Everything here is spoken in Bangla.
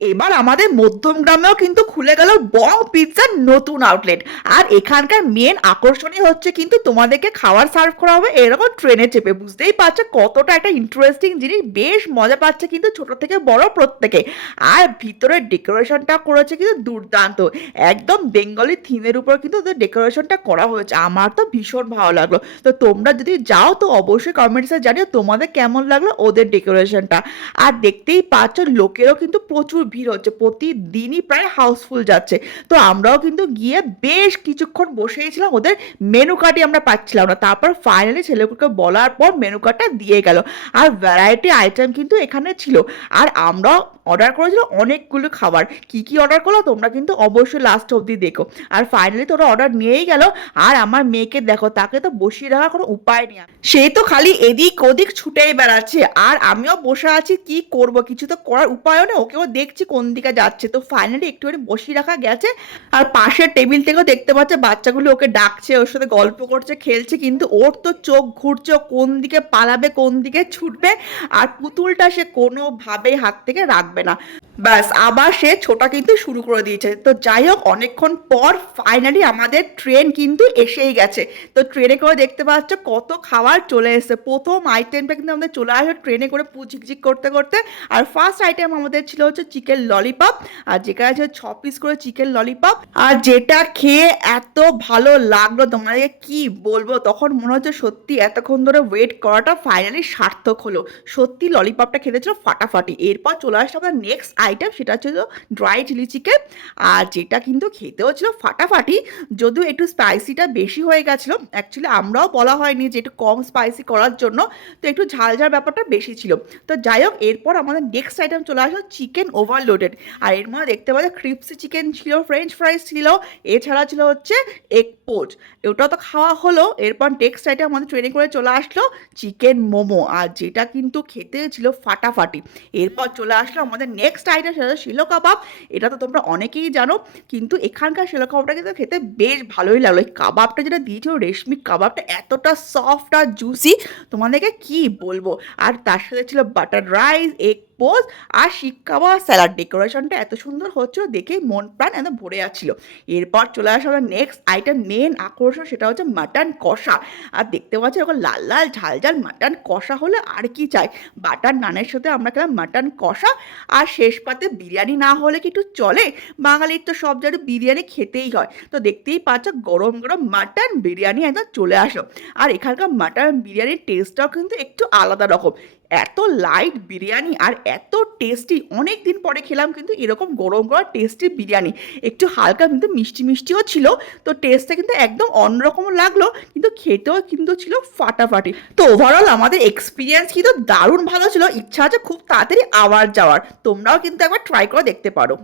এবার আমাদের মধ্যমগ্রামেও কিন্তু খুলে গেল বং পিৎজার নতুন আউটলেট। আর এখানকার মেন আকর্ষণই হচ্ছে কিন্তু তোমাদেরকে খাবার সার্ভ করা হবে এরকম ট্রেনে চেপে। বুঝতেই পারছো কতটা একটা ইন্টারেস্টিং জিনিস, বেশ মজা পাচ্ছে কিন্তু ছোট থেকে বড় প্রত্যেকে। আর ভিতরের ডেকোরেশনটা করেছে কিন্তু দুর্দান্ত, একদম বেঙ্গলি থিমের উপর কিন্তু ওদের ডেকোরেশনটা করা হয়েছে। আমার তো ভীষণ ভালো লাগলো। তো তোমরা যদি যাও তো অবশ্যই কমেন্টসে জানিও তোমাদের কেমন লাগলো ওদের ডেকোরেশনটা। আর দেখতেই পাচ্ছ লোকেরও কিন্তু প্রচুর ভিড় হচ্ছে, প্রতিদিনই প্রায় হাউসফুল যাচ্ছে। তো আমরাও কিন্তু গিয়ে বেশ কিছুক্ষণ বসেছিলাম, ওদের মেনু কার্ডই আমরা পাচ্ছিলাম না। তারপর ফাইনালি ছেলেগুলোকে বলার পর মেনু কার্ডটা দিয়ে গেল। আর ভ্যারাইটি আইটেম কিন্তু এখানে ছিল। আর আমরাও অর্ডার করেছিল অনেকগুলো খাবার। কি কি অর্ডার করলো তোমরা কিন্তু অবশ্যই লাস্ট অবধি দেখো। আর ফাইনালি তোরা অর্ডার নিয়েই গেল। আর আমার মেয়েকে দেখো, তাকে তো বসিয়ে রাখার কোনো উপায় নেই, সে তো খালি এদিক ওদিক ছুটেই বেড়াচ্ছে। আর আমিও বসে আছি, কি করব, কিছু তো করার উপায়ও নেই, ওকেও দেখছি কোন দিকে যাচ্ছে। তো ফাইনালি একটুখানি বসিয়ে রাখা গেছে। আর পাশের টেবিল থেকেও দেখতে পাচ্ছে বাচ্চাগুলো ওকে ডাকছে, ওর সাথে গল্প করছে, খেলছে, কিন্তু ওর তো চোখ ঘুরছে, ও কোন দিকে পালাবে কোন দিকে ছুটবে। আর পুতুলটা সে কোনোভাবেই হাত থেকে রাখবে না। ব্যাস আবার সে ছোটা কিন্তু শুরু করে দিয়েছে। তো যাই হোক, অনেকক্ষণ পর ফাইনালি আমাদের ট্রেন কিন্তু এসেই গেছে। তো ট্রেনে করে দেখতে পাচ্ছ কত খাবার চলে এসেছে। প্রথম আইটেমটা কিন্তু আমাদের চলে আসে ট্রেনে করে ঝিকঝিক করতে করতে। আর ফার্স্ট আইটেম আমাদের ছিল হচ্ছে চিকেন ললিপপ। আর যেখানে আছে 6 পিস করে চিকেন ললিপপ। আর যেটা খেয়ে এত ভালো লাগলো তোমাদেরকে কি বলবো, তখন মনে হচ্ছে সত্যি এতক্ষণ ধরে ওয়েট করাটা ফাইনালি সার্থক হলো। সত্যি ললিপপটা খেতে ছিল ফাটাফাটি। এরপর চলে আসলো আমাদের নেক্সট আইটেম, সেটা ছিল ড্রাই চিলি চিকেন। আর যেটা কিন্তু খেতেও ছিল ফাটাফাটি, যদিও একটু স্পাইসিটা বেশি হয়ে গেছিলো। অ্যাকচুয়ালি আমরাও বলা হয়নি যে একটু কম স্পাইসি করার জন্য, তো একটু ঝাল ঝাল ব্যাপারটা বেশি ছিল। তো যাই হোক, এরপর আমাদের নেক্সট আইটেম চলে আসলো চিকেন ওভারলোডেড। আর এর মধ্যে দেখতে পাচ্ছি ক্রিপসি চিকেন ছিল, ফ্রেঞ্চ ফ্রাইস ছিল, এছাড়া ছিল হচ্ছে এগ পোচ। ওটাও তো খাওয়া হলো। এরপর নেক্সট আইটেম আমাদের ট্রেনে করে চলে আসলো চিকেন মোমো, আর যেটা কিন্তু খেতে ছিল ফাটাফাটি। এরপর চলে আসলো আমাদের নেক্সট আইটেম, সেটা শিলো কাবাব। এটা তো তোমরা অনেকেই জানো, কিন্তু এখানকার শিলো কাবাবটা কিন্তু খেতে বেশ ভালোই লাগলো। এই কাবাবটা যেটা দিয়েছিল, রেশমি কাবাবটা এতটা সফট আর জুসি, তোমাদেরকে কি বলবো। আর তার সাথে ছিল বাটার রাইস, এগ পোচ, আর শিক কাবাব, স্যালাড। ডেকোরেশনটা এত সুন্দর হচ্ছিল, দেখেই মন প্রাণ একদম ভরে যাচ্ছিল। এরপর চলে আসা আমাদের নেক্সট আইটেম, মেন আকর্ষণ, সেটা হচ্ছে মাটন কষা। আর দেখতে পাচ্ছি ওরকম লাল লাল ঝাল ঝাল মাটন কষা হলে আর কি চাই। বাটার নানের সাথে আমরা খেলাম মাটন কষা। আর শেষ পাতে বিরিয়ানি না হলে কি একটু চলে, বাঙালির তো সব জায়গায় বিরিয়ানি খেতেই হয়। তো দেখতেই পাচ্ছ গরম গরম মাটন বিরিয়ানি একদম চলে আসো। আর এখানকার মাটন বিরিয়ানির টেস্টটাও কিন্তু একটু আলাদা রকম। এত লাইট বিরিয়ানি আর এত টেস্টি, অনেক দিন পরে খেলাম কিন্তু এরকম গরম গরম টেস্টি বিরিয়ানি। একটু হালকা কিন্তু মিষ্টি মিষ্টিও ছিল। তো টেস্টটা কিন্তু একদম অন্যরকম লাগলো, কিন্তু খেতেও কিন্তু ছিল ফাটাফাটি। তো ওভারঅল আমাদের এক্সপিরিয়েন্স কিন্তু দারুণ ভালো ছিল। ইচ্ছা আছে খুব তাড়াতাড়ি আবার যাওয়ার। তোমরাও কিন্তু একবার ট্রাই করে দেখতে পারো।